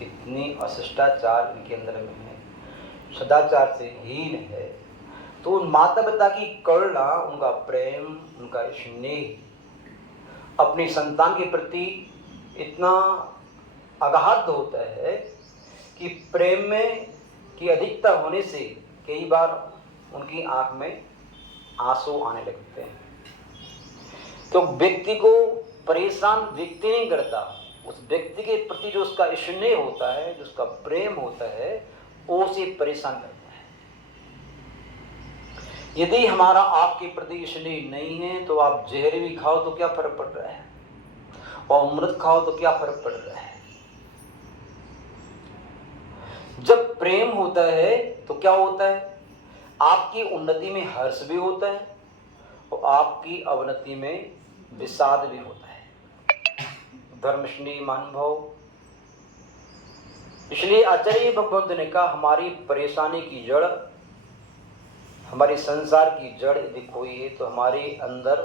कितनी अशिष्टाचार इनके अंदर में है, सदाचार से हीन है। तो उन माता पिता की करुणा, उनका प्रेम, उनका स्नेह अपनी संतान के प्रति इतना अगाध होता है कि प्रेम में की अधिकता होने से कई बार उनकी आंख में आंसू आने लगते हैं। तो व्यक्ति को परेशान व्यक्ति नहीं करता, उस व्यक्ति के प्रति जो उसका स्नेह होता है, जो उसका प्रेम होता है, वो उसे परेशान करता है। यदि हमारा आपके प्रति स्नेह नहीं है तो आप जहर भी खाओ तो क्या फर्क पड़ रहा है, और अमृत खाओ तो क्या फर्क पड़ रहा है। जब प्रेम होता है तो क्या होता है, आपकी उन्नति में हर्ष भी होता है और आपकी अवनति में विषाद भी होता है। धर्मस्नेही महानुभाव, इसलिए आचार्य भगवंत ने कहा हमारी परेशानी की जड़, हमारे संसार की जड़ यदि कोई है तो हमारे अंदर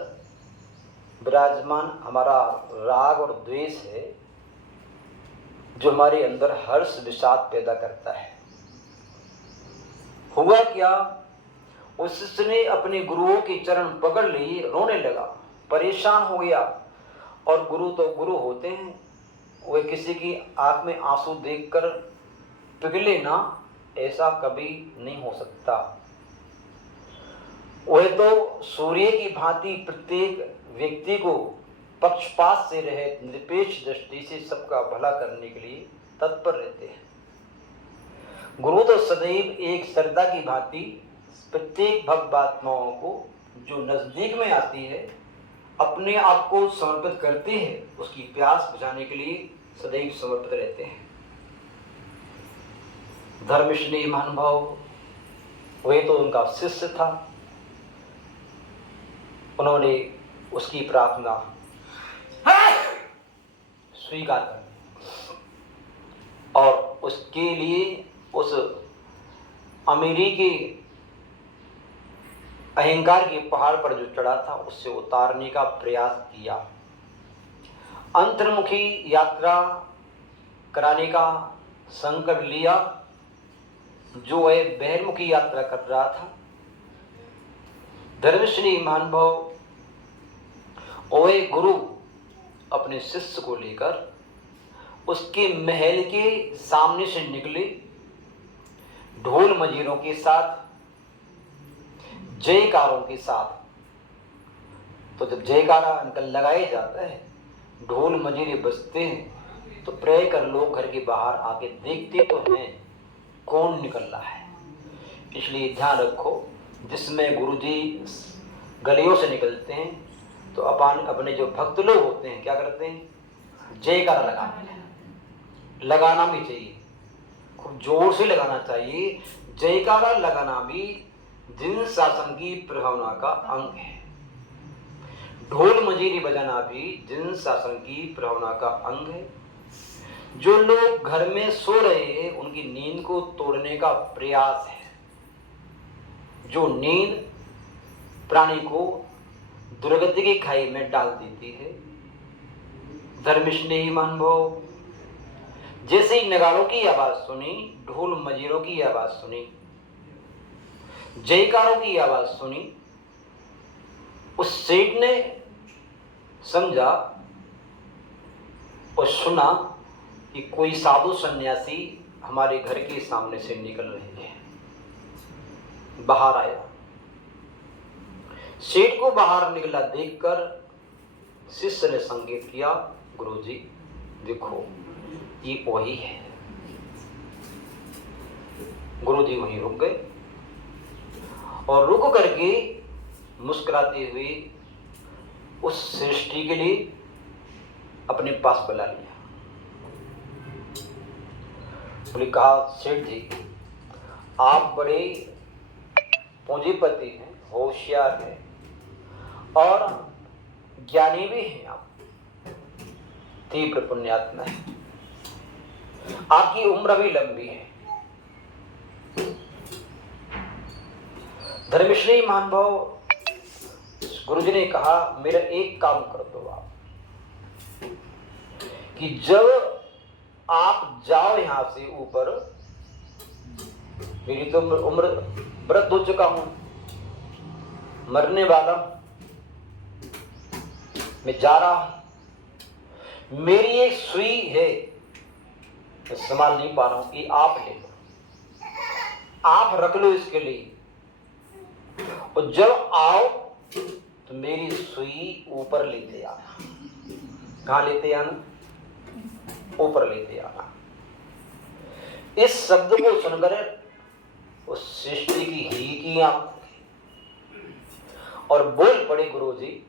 विराजमान हमारा राग और द्वेष है, जो हमारे अंदर हर्ष विषाद पैदा करता है। हुआ क्या, उस शिष्य ने अपने गुरुओं के चरण पकड़ लिए, रोने लगा, परेशान हो गया। और गुरु तो गुरु होते हैं, वे किसी की आंख में आंसू देखकर पिघले ना, ऐसा कभी नहीं हो सकता। वह तो सूर्य की भांति प्रत्येक व्यक्ति को पक्षपात से रहित निरपेक्ष दृष्टि से सबका भला करने के लिए तत्पर रहते हैं। गुरु तो सदैव एक श्रद्धा की भांति प्रत्येक भक्तात्माओं को जो नजदीक में आती है अपने आप को समर्पित करते हैं, उसकी प्यास बुझाने के लिए सदैव समर्पित रहते हैं। धर्मस्नेही महानुभाव, वह तो उनका शिष्य था, उन्होंने उसकी प्रार्थना स्वीकार कर ली और उसके लिए उस अमीरी के अहंकार के पहाड़ पर जो चढ़ा था उससे उतारने का प्रयास किया। अंतर्मुखी यात्रा कराने का संकल्प लिया, जो वह बहिर्मुखी यात्रा कर रहा था। धर्मस्नेही महानुभाव, वह गुरु अपने शिष्य को लेकर उसके महल के सामने से निकले, ढोल मजीरों के साथ, जयकारों के साथ। तो जब जयकारा अंकल लगाए जाता है, ढोल मजीरे बजते हैं, तो प्रे कर लोग घर के बाहर आके देखते तो हैं कौन निकल रहा है। इसलिए ध्यान रखो, जिसमें गुरुजी गलियों से निकलते हैं तो अपने जो भक्त लोग होते हैं क्या करते हैं, जयकारा लगाना भी चाहिए, खूब जोर से लगाना चाहिए। जयकारा लगाना भी जिन शासन की प्रभावना का अंग है, ढोल मजीरी बजाना भी जिन शासन की प्रभावना का अंग है। जो लोग घर में सो रहे हैं उनकी नींद को तोड़ने का प्रयास है। जो नींद प्राणी को दुर्गति की खाई में डाल देती है। धर्मस्नेही महानुभाव, जैसे ही नगाड़ों की आवाज सुनी, ढोल मजीरों की आवाज सुनी, जयकारों की आवाज सुनी, उस सेठ ने समझा और सुना कि कोई साधु सन्यासी हमारे घर के सामने से निकल रहे हैं। बाहर आया, सेठ को बाहर निकला देखकर शिष्य ने संकेत किया, गुरुजी देखो ये वही है। गुरुजी वहीं रुक गए और रुक करके मुस्कुराते हुए उस सृष्टि के लिए अपने पास बुला लिया। बोले कहा, सेठ जी आप बड़े पूंजीपति हैं, होशियार हैं और ज्ञानी भी हैं, आप तीव्र पुण्यात्मा है, आपकी उम्र भी लंबी है। धर्मस्नेही महानुभाव, गुरुजी ने कहा मेरा एक काम कर दो आप, कि जब आप जाओ यहाँ से ऊपर, मेरी तो उम्र वृद्ध हो चुका हूं, मरने वाला हूं, मैं जा रहा हूं, मेरी एक सुई है, मैं संभाल नहीं पा रहा हूं, ये आप ले लो, आप रख लो इसके लिए, और जब आओ तो मेरी सुई ऊपर लेते आना। कहां लेते आना? ऊपर लेते आना। इस शब्द को सुनकर उस सृष्टि की ही की आंख और बोल पड़े, गुरुजी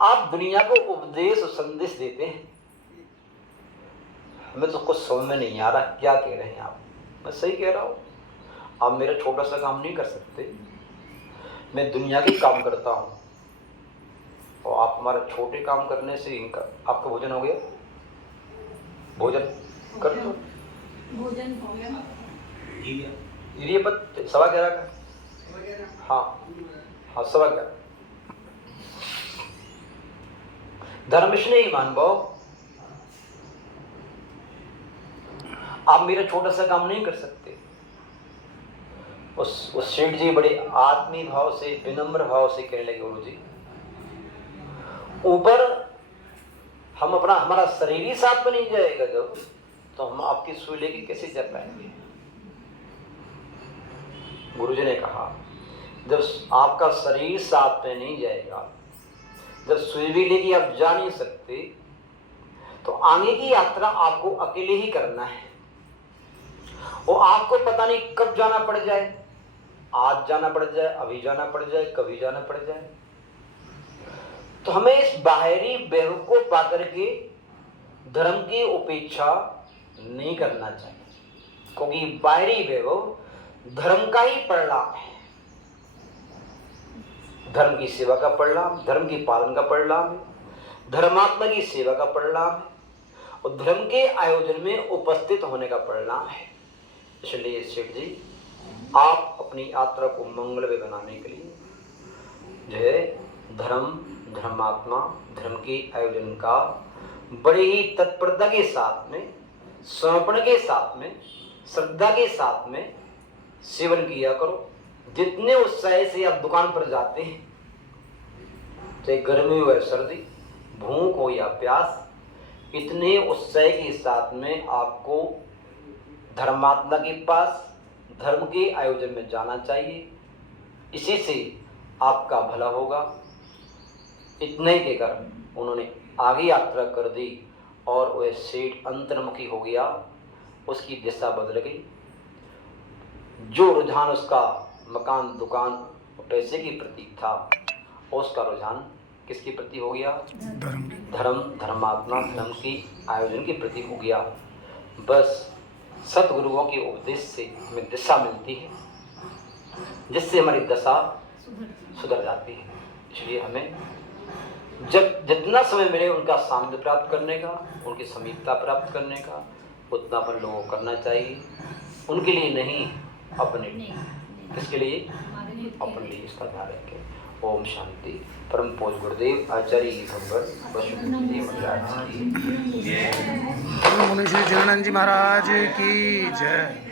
आप दुनिया को उपदेश और संदेश देते हैं, हमें तो कुछ समझ में नहीं आ रहा क्या कह रहे हैं आप। मैं सही कह रहा हूं, आप मेरा छोटा सा काम नहीं कर सकते, मैं दुनिया के काम करता हूं, और आप हमारे छोटे काम करने से इनका आपका भोजन हो गया? भोजन कर दो। भोजन हो गया। ये पत्ते 11:15 का। हाँ हाँ 11:15। धर्म स्नेही मान भाव, आप मेरा छोटा सा काम नहीं कर सकते। उस सेठ जी बड़े आत्मीय भाव से, विनम्र भाव से कहने लगे, गुरु जी ऊपर हम अपना, हमारा शरीर ही साथ में नहीं जाएगा जब, तो हम आपकी सुई लेके कैसे जा पाएंगे? गुरुजी ने कहा जब आपका शरीर साथ में नहीं जाएगा, जब सुई भी लेके आप जा नहीं सकते, तो आगे की यात्रा आपको अकेले ही करना है, और आपको पता नहीं कब जाना पड़ जाए, आज जाना पड़ जाए, अभी जाना पड़ जाए, कभी जाना पड़ जाए। तो हमें इस बाहरी वैभव को पाकर के धर्म की उपेक्षा नहीं करना चाहिए, क्योंकि बाहरी वैभव धर्म का ही परिणाम है, धर्म की सेवा का परिणाम, धर्म की पालन का परिणाम है, धर्मात्मा की सेवा का परिणाम है, और धर्म के आयोजन में उपस्थित होने का परिणाम है। इसलिए सेठ जी आप अपनी यात्रा को मंगलमय बनाने के लिए जो है धर्म, धर्मात्मा, धर्म के आयोजन का बड़े ही तत्परता के साथ में, समर्पण के साथ में, श्रद्धा के साथ में सेवन किया करो। जितने उत्साह से आप दुकान पर जाते हैं, चाहे गर्मी हो या सर्दी, भूख हो या प्यास, इतने उत्साह के साथ में आपको धर्मात्मा के पास, धर्म के आयोजन में जाना चाहिए। इसी से आपका भला होगा। इतने के कारण उन्होंने आगे यात्रा कर दी और वह सेठ अंतर्मुखी हो गया, उसकी दिशा बदल गई। जो रुझान उसका मकान, दुकान और पैसे की प्रति था, उसका रुझान किसके प्रति हो गया? धर्म, धर्मात्मा, धर्म की आयोजन के प्रति हो गया। बस सतगुरुओं के उपदेश से हमें दिशा मिलती है, जिससे हमारी दशा सुधर जाती है। इसलिए हमें जब जितना समय मिले उनका सानिध्य प्राप्त करने का, उनकी समीपता प्राप्त करने का, उतना अपन लोगों को करना चाहिए। उनके लिए नहीं, अपने लिए। किसके लिए? अपने लिए। इसका ध्यान रखें। ओम शांति। परम पूज्य गुरुदेव आचार्य भगवत वसुदेव महाराज की जय। मुनि श्री जनानंद जी महाराज की जय।